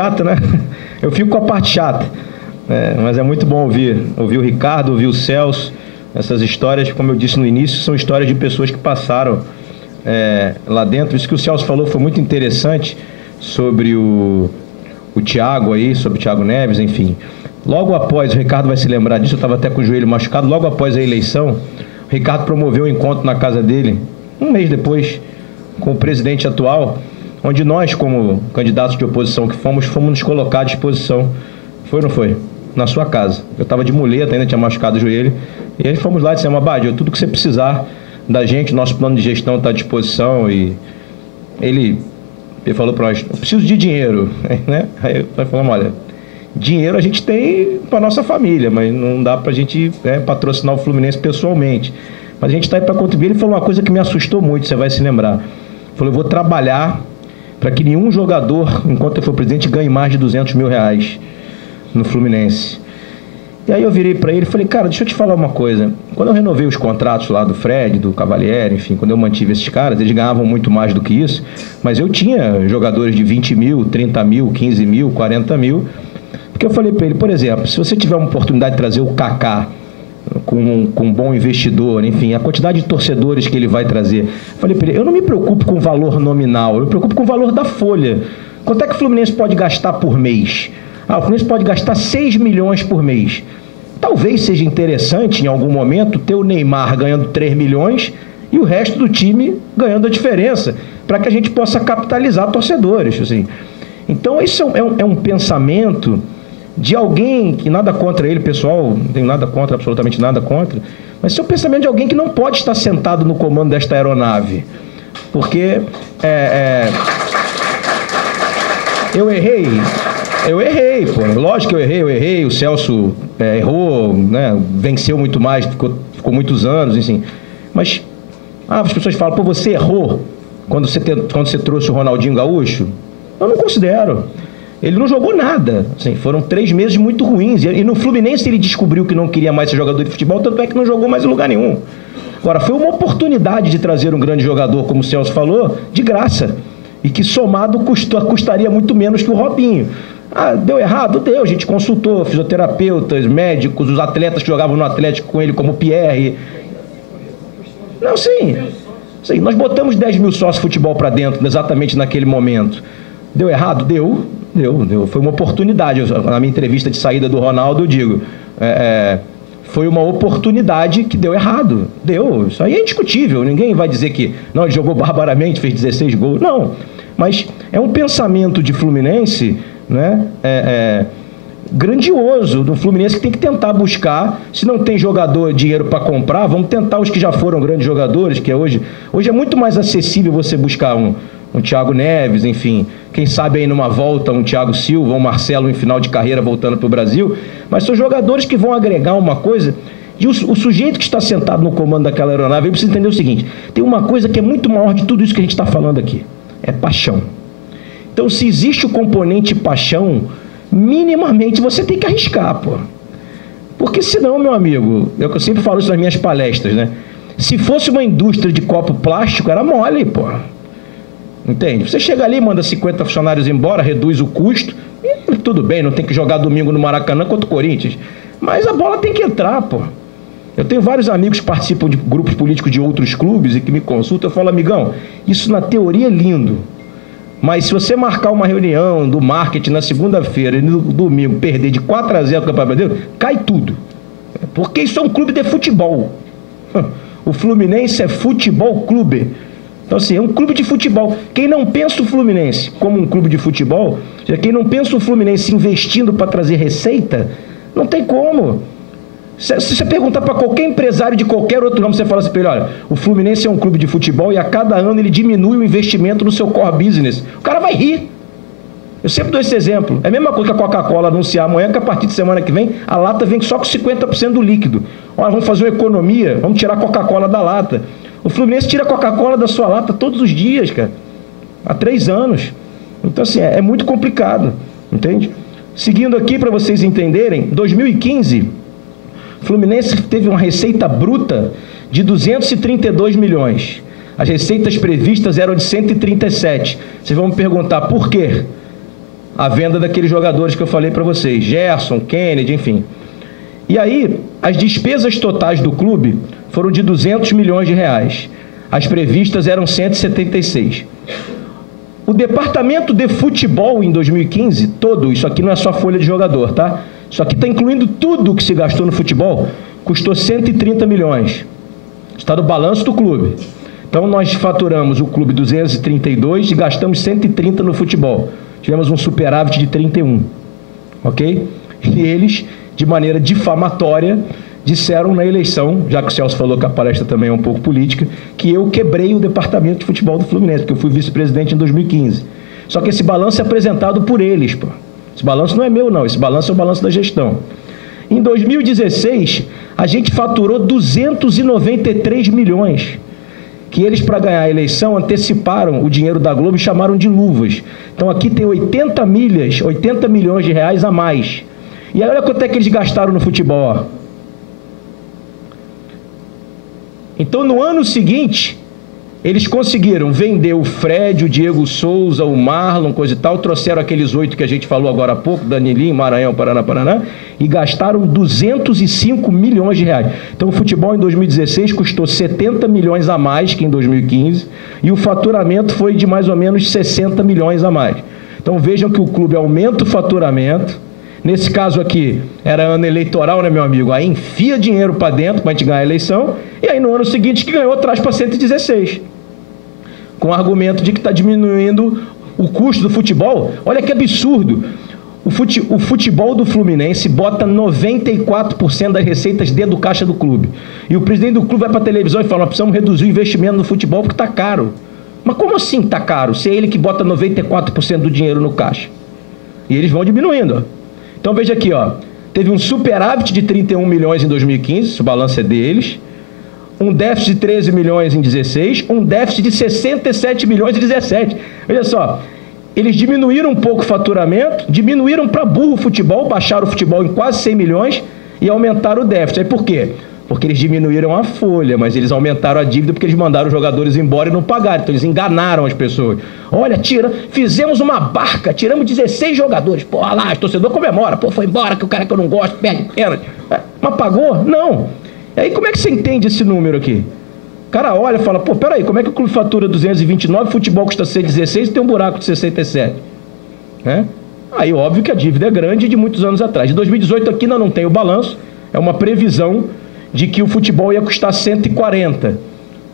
chata, né? Eu fico com a parte chata. Mas é muito bom ouvir o Ricardo, ouvir o Celso. Essas histórias, como eu disse no início, são histórias de pessoas que passaram lá dentro. Isso que o Celso falou foi muito interessante sobre o Thiago aí, sobre o Thiago Neves, enfim. Logo após, o Ricardo vai se lembrar disso, eu estava até com o joelho machucado, logo após a eleição, o Ricardo promoveu um encontro na casa dele, um mês depois, com o presidente atual, onde nós, como candidatos de oposição que fomos nos colocar à disposição. Foi ou não foi? Na sua casa. Eu estava de muleta, ainda tinha machucado o joelho, e aí fomos lá e dissemos: Abadio, tudo que você precisar da gente, nosso plano de gestão está à disposição. E ele falou para nós: eu preciso de dinheiro, né? Aí nós falamos: olha, dinheiro a gente tem para nossa família, mas não dá para a gente patrocinar o Fluminense pessoalmente. Mas a gente está aí para contribuir. Ele falou uma coisa que me assustou muito, você vai se lembrar. Ele falou: eu vou trabalhar para que nenhum jogador, enquanto eu for presidente, ganhe mais de R$200 mil no Fluminense. E aí eu virei para ele e falei: cara, deixa eu te falar uma coisa. Quando eu renovei os contratos lá do Fred, do Cavalieri, enfim, quando eu mantive esses caras, eles ganhavam muito mais do que isso, mas eu tinha jogadores de 20 mil, 30 mil, 15 mil, 40 mil, porque eu falei para ele: por exemplo, se você tiver uma oportunidade de trazer o Kaká com um bom investidor, enfim, a quantidade de torcedores que ele vai trazer, eu falei para ele: eu não me preocupo com o valor nominal, eu me preocupo com o valor da folha. Quanto é que o Fluminense pode gastar por mês? O Fluminense pode gastar 6 milhões por mês. Talvez seja interessante, em algum momento, ter o Neymar ganhando 3 milhões e o resto do time ganhando a diferença, para que a gente possa capitalizar torcedores. Assim. Então, isso é um pensamento de alguém que, nada contra ele, pessoal, não tenho nada contra, absolutamente nada contra, mas isso é um pensamento de alguém que não pode estar sentado no comando desta aeronave. Porque eu errei, pô. Lógico que eu errei, o Celso errou, né? Venceu muito mais, ficou muitos anos, enfim. Mas as pessoas falam: pô, você errou quando você trouxe o Ronaldinho Gaúcho? Eu não considero. Ele não jogou nada. Assim, foram 3 meses muito ruins. E no Fluminense ele descobriu que não queria mais ser jogador de futebol, tanto é que não jogou mais em lugar nenhum. Agora, foi uma oportunidade de trazer um grande jogador, como o Celso falou, de graça. E que somado custaria muito menos que o Robinho. Deu errado? Deu. A gente consultou fisioterapeutas, médicos, os atletas que jogavam no Atlético com ele, como o Pierre. Não, sim. Nós botamos 10 mil sócios de futebol para dentro, exatamente naquele momento. Deu errado? Deu. Foi uma oportunidade. Na minha entrevista de saída do Ronaldo, eu digo, foi uma oportunidade que deu errado. Deu. Isso aí é indiscutível. Ninguém vai dizer que não, ele jogou barbaramente, fez 16 gols. Não. Mas é um pensamento de Fluminense, né? Grandioso do Fluminense, que tem que tentar buscar. Se não tem jogador, dinheiro para comprar, vamos tentar os que já foram grandes jogadores, que hoje é muito mais acessível você buscar um Thiago Neves, enfim, quem sabe aí numa volta um Thiago Silva, um Marcelo em final de carreira voltando para o Brasil, mas são jogadores que vão agregar uma coisa. E o sujeito que está sentado no comando daquela aeronave, ele precisa entender o seguinte: tem uma coisa que é muito maior de tudo isso que a gente está falando aqui, é paixão. Então, se existe o componente paixão, minimamente você tem que arriscar, pô. Porque senão, meu amigo, eu sempre falo isso nas minhas palestras, né? Se fosse uma indústria de copo plástico, era mole, pô. Entende? Você chega ali, manda 50 funcionários embora, reduz o custo, e tudo bem, não tem que jogar domingo no Maracanã contra o Corinthians. Mas a bola tem que entrar, pô. Eu tenho vários amigos que participam de grupos políticos de outros clubes e que me consultam. Eu falo: amigão, isso na teoria é lindo. Mas se você marcar uma reunião do marketing na segunda-feira e no domingo perder de 4-0 o Campeonato Brasileiro, cai tudo. Porque isso é um clube de futebol. O Fluminense é futebol clube. Então, assim, é um clube de futebol. Quem não pensa o Fluminense como um clube de futebol, quem não pensa o Fluminense investindo para trazer receita, não tem como. Se você perguntar para qualquer empresário de qualquer outro ramo, você fala assim para ele: olha, o Fluminense é um clube de futebol e a cada ano ele diminui o investimento no seu core business. O cara vai rir. Eu sempre dou esse exemplo. É a mesma coisa que a Coca-Cola anunciar amanhã, que a partir de semana que vem, a lata vem só com 50% do líquido. Olha, vamos fazer uma economia, vamos tirar a Coca-Cola da lata. O Fluminense tira a Coca-Cola da sua lata todos os dias, cara. Há 3 anos. Então, assim, é muito complicado. Entende? Seguindo aqui para vocês entenderem, 2015... o Fluminense teve uma receita bruta de 232 milhões. As receitas previstas eram de 137. Vocês vão me perguntar por quê? a venda daqueles jogadores que eu falei para vocês, Gerson, Kennedy, enfim. E aí, as despesas totais do clube foram de 200 milhões de reais. As previstas eram 176. O departamento de futebol em 2015, todo, isso aqui não é só folha de jogador, tá? Isso aqui está incluindo tudo que se gastou no futebol, custou 130 milhões. Está no balanço do clube. Então, nós faturamos o clube 232 e gastamos 130 no futebol. Tivemos um superávit de 31, ok? E eles, de maneira difamatória, disseram na eleição, já que o Celso falou que a palestra também é um pouco política, que eu quebrei o departamento de futebol do Fluminense, porque eu fui vice-presidente em 2015. Só que esse balanço é apresentado por eles, pô. Esse balanço não é meu, não. Esse balanço é o balanço da gestão. Em 2016, a gente faturou 293 milhões, que eles, para ganhar a eleição, anteciparam o dinheiro da Globo e chamaram de luvas. Então aqui tem 80 milhões de reais a mais. E aí olha quanto é que eles gastaram no futebol, ó. Então no ano seguinte, eles conseguiram vender o Fred, o Diego Souza, o Marlon, coisa e tal, trouxeram aqueles 8 que a gente falou agora há pouco, Danilinho, Maranhão, Paraná, e gastaram 205 milhões de reais. Então o futebol em 2016 custou 70 milhões a mais que em 2015, e o faturamento foi de mais ou menos 60 milhões a mais. Então vejam que o clube aumenta o faturamento. Nesse caso aqui, era ano eleitoral, né, meu amigo? Aí enfia dinheiro para dentro para a gente ganhar a eleição, e aí no ano seguinte que ganhou, traz para 116. Com o argumento de que está diminuindo o custo do futebol. Olha que absurdo. O futebol do Fluminense bota 94% das receitas dentro do caixa do clube. E o presidente do clube vai para a televisão e fala, nós precisamos reduzir o investimento no futebol porque está caro. Mas como assim está caro? Se é ele que bota 94% do dinheiro no caixa. E eles vão diminuindo, ó. Então veja aqui, ó, teve um superávit de 31 milhões em 2015, o balanço é deles, um déficit de 13 milhões em 16, um déficit de 67 milhões em 17. Veja só, eles diminuíram um pouco o faturamento, diminuíram para burro o futebol, baixaram o futebol em quase 100 milhões e aumentaram o déficit. Aí por quê? Porque eles diminuíram a folha, mas eles aumentaram a dívida porque eles mandaram os jogadores embora e não pagaram. Então eles enganaram as pessoas. Olha, fizemos uma barca, tiramos 16 jogadores. Pô, olha lá, os torcedores comemoram. Pô, foi embora que o cara que eu não gosto perde pênalti. Mas pagou? Não. E aí como é que você entende esse número aqui? O cara olha e fala, pô, peraí, como é que o clube fatura 229, futebol custa 116 e tem um buraco de 67? Né? Aí óbvio que a dívida é grande de muitos anos atrás. De 2018 aqui ainda não tem o balanço, é uma previsão de que o futebol ia custar 140,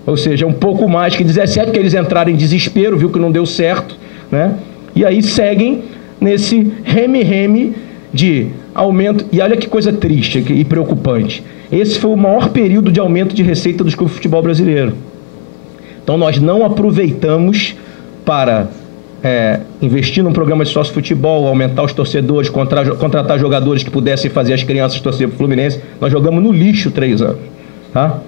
ou seja, um pouco mais que 17, porque eles entraram em desespero, viu que não deu certo, né? E aí seguem nesse reme-reme de aumento. E olha que coisa triste e preocupante. Esse foi o maior período de aumento de receita dos clubes de futebol brasileiro. Então nós não aproveitamos para investir num programa de sócio-futebol, aumentar os torcedores, contratar jogadores que pudessem fazer as crianças torcer para o Fluminense. Nós jogamos no lixo 3 anos. Tá?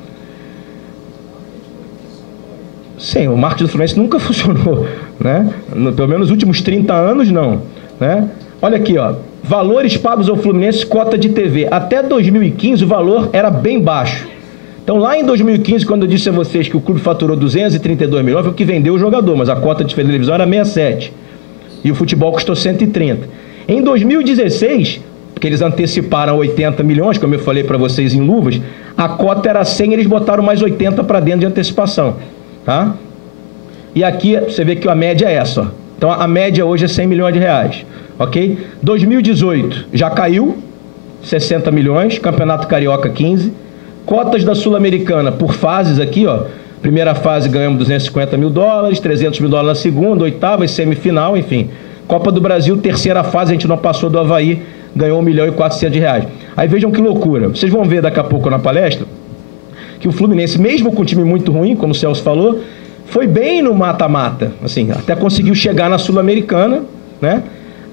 Sim, o marketing do Fluminense nunca funcionou. Né? Pelo menos nos últimos 30 anos, não. Né? Olha aqui, ó, valores pagos ao Fluminense, cota de TV. Até 2015 o valor era bem baixo. Então, lá em 2015, quando eu disse a vocês que o clube faturou 232 milhões, foi o que vendeu o jogador, mas a cota de televisão era 67. E o futebol custou 130. Em 2016, porque eles anteciparam 80 milhões, como eu falei para vocês em luvas, a cota era 100, eles botaram mais 80 para dentro de antecipação. Tá? E aqui você vê que a média é essa. Ó. Então, a média hoje é 100 milhões de reais. Ok? 2018 já caiu, 60 milhões, Campeonato Carioca 15. Cotas da Sul-Americana por fases aqui, ó. Primeira fase ganhamos 250 mil dólares, 300 mil dólares na segunda, oitava e semifinal, enfim. Copa do Brasil, terceira fase, a gente não passou do Avaí, ganhou 1 milhão e 400 de reais. Aí vejam que loucura. Vocês vão ver daqui a pouco na palestra que o Fluminense, mesmo com um time muito ruim, como o Celso falou, foi bem no mata-mata, assim, até conseguiu chegar na Sul-Americana, né?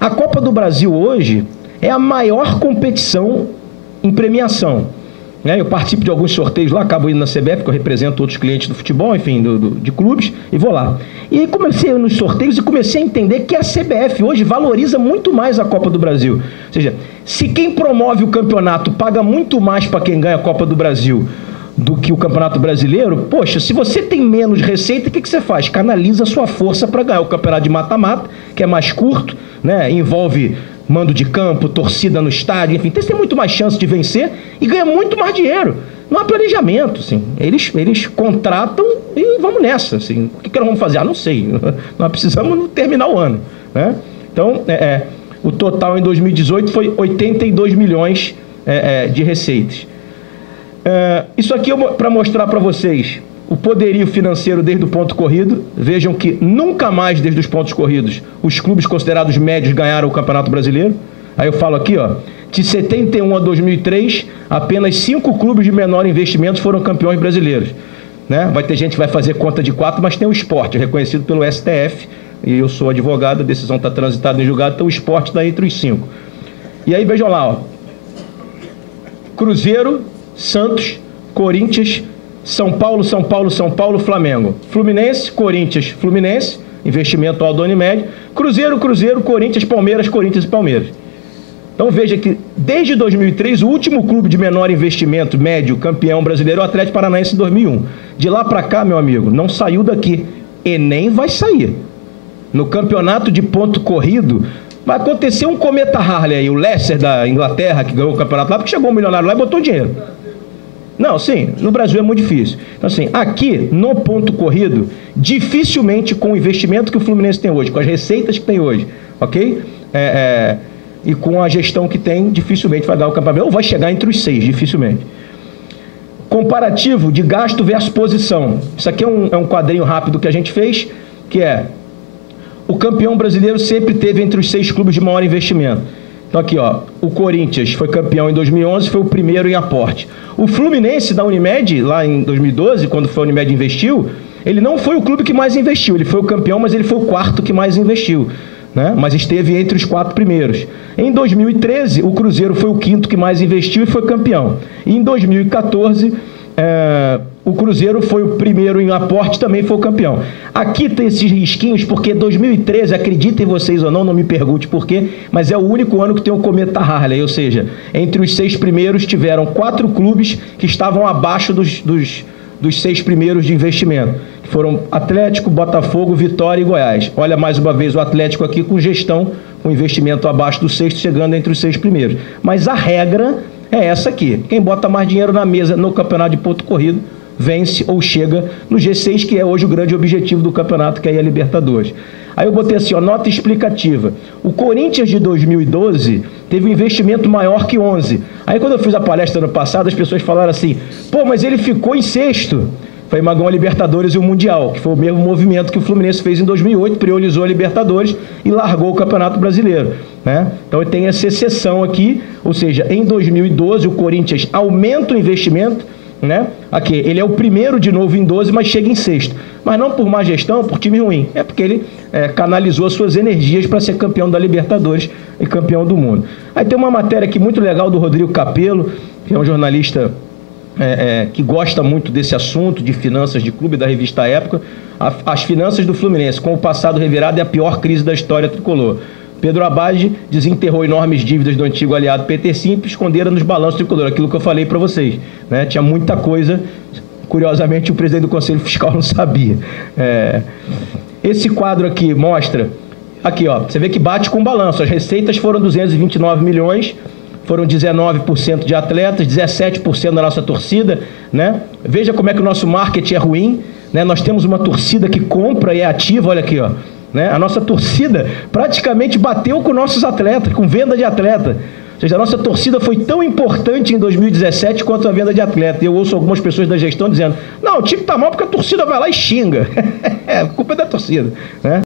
A Copa do Brasil hoje é a maior competição em premiação. Eu participo de alguns sorteios lá, acabo indo na CBF, porque eu represento outros clientes do futebol, enfim, de clubes, e vou lá. E aí comecei nos sorteios e comecei a entender que a CBF hoje valoriza muito mais a Copa do Brasil. Ou seja, se quem promove o campeonato paga muito mais para quem ganha a Copa do Brasil do que o Campeonato Brasileiro, poxa, se você tem menos receita, o que você faz? Canaliza a sua força para ganhar o campeonato de mata-mata, que é mais curto, né? Envolve mando de campo, torcida no estádio, enfim, tem muito mais chance de vencer e ganha muito mais dinheiro. Não há planejamento, assim. Eles contratam e vamos nessa, assim. O que nós vamos fazer? Não sei. Nós precisamos terminar o ano, né? Então, o total em 2018 foi 82 milhões de receitas. Isso aqui é para mostrar para vocês o poderio financeiro desde o ponto corrido. Vejam que nunca mais desde os pontos corridos os clubes considerados médios ganharam o Campeonato Brasileiro. Aí eu falo aqui, ó, de 71 a 2003, apenas 5 clubes de menor investimento foram campeões brasileiros, né? Vai ter gente que vai fazer conta de 4, mas tem o Sport, reconhecido pelo STF, e eu sou advogado, a decisão está transitada em julgado, então o Sport está entre os 5. E aí vejam lá, ó, Cruzeiro, Santos, Corinthians, São Paulo, Flamengo. Fluminense, Corinthians, Fluminense, investimento alto e médio. Cruzeiro, Corinthians, Palmeiras e Palmeiras. Então veja que desde 2003, o último clube de menor investimento médio campeão brasileiro é o Atlético Paranaense em 2001. De lá para cá, meu amigo, não saiu daqui e nem vai sair. No campeonato de ponto corrido, vai acontecer um cometa Harley aí, o Leicester da Inglaterra, que ganhou o campeonato lá, porque chegou um milionário lá e botou dinheiro. Não, sim, no Brasil é muito difícil. Então, assim, aqui, no ponto corrido, dificilmente com o investimento que o Fluminense tem hoje, com as receitas que tem hoje, ok? E com a gestão que tem, dificilmente vai dar o campeonato, ou vai chegar entre os 6, dificilmente. Comparativo de gasto versus posição. Isso aqui é um quadrinho rápido que a gente fez, que é: o campeão brasileiro sempre teve entre os 6 clubes de maior investimento. Então aqui, ó, o Corinthians foi campeão em 2011, foi o primeiro em aporte. O Fluminense da Unimed, lá em 2012, quando a Unimed investiu, ele não foi o clube que mais investiu, ele foi o campeão, mas ele foi o 4º que mais investiu, né? Mas esteve entre os 4 primeiros. Em 2013, o Cruzeiro foi o 5º que mais investiu e foi campeão. E em 2014, o Cruzeiro foi o primeiro em aporte, também foi o campeão. Aqui tem esses risquinhos, porque 2013, acreditem vocês ou não, não me pergunte por quê, mas é o único ano que tem o cometa Harley, ou seja, entre os 6 primeiros tiveram 4 clubes que estavam abaixo dos 6 primeiros de investimento, que foram Atlético, Botafogo, Vitória e Goiás. Olha mais uma vez o Atlético aqui com gestão, com investimento abaixo do 6º, chegando entre os 6 primeiros. Mas a regra é essa aqui: quem bota mais dinheiro na mesa no campeonato de ponto corrido vence ou chega no G6, que é hoje o grande objetivo do campeonato, que é a Libertadores. Aí eu botei assim, ó, nota explicativa. O Corinthians de 2012 teve um investimento maior que 11. Aí quando eu fiz a palestra ano passado, as pessoas falaram assim: pô, mas ele ficou em 6º. Foi Magão, a Libertadores e o Mundial, que foi o mesmo movimento que o Fluminense fez em 2008, priorizou a Libertadores e largou o Campeonato Brasileiro, né? Então tem essa exceção aqui, ou seja, em 2012 o Corinthians aumenta o investimento, né? Aqui, ele é o primeiro de novo em 12, mas chega em 6º. Mas não por má gestão, por time ruim. É porque ele canalizou as suas energias para ser campeão da Libertadores e campeão do mundo. Aí tem uma matéria aqui muito legal do Rodrigo Capello, que é um jornalista que gosta muito desse assunto de finanças de clube, da revista Época. As finanças do Fluminense, com o passado revirado, é a pior crise da história tricolor. Pedro Abad desenterrou enormes dívidas do antigo aliado PT Simples, esconderam nos balanços tricolor, aquilo que eu falei para vocês, né? Tinha muita coisa, curiosamente o presidente do Conselho Fiscal não sabia. Esse quadro aqui mostra, aqui ó, você vê que bate com o balanço, as receitas foram 229 milhões, foram 19% de atletas, 17% da nossa torcida, né? Veja como é que o nosso marketing é ruim, né? Nós temos uma torcida que compra e é ativa, olha aqui, ó, né? A nossa torcida praticamente bateu com nossos atletas, com venda de atleta. Ou seja, a nossa torcida foi tão importante em 2017 quanto a venda de atleta. E eu ouço algumas pessoas da gestão dizendo: não, o time tá mal porque a torcida vai lá e xinga. A culpa é da torcida, né?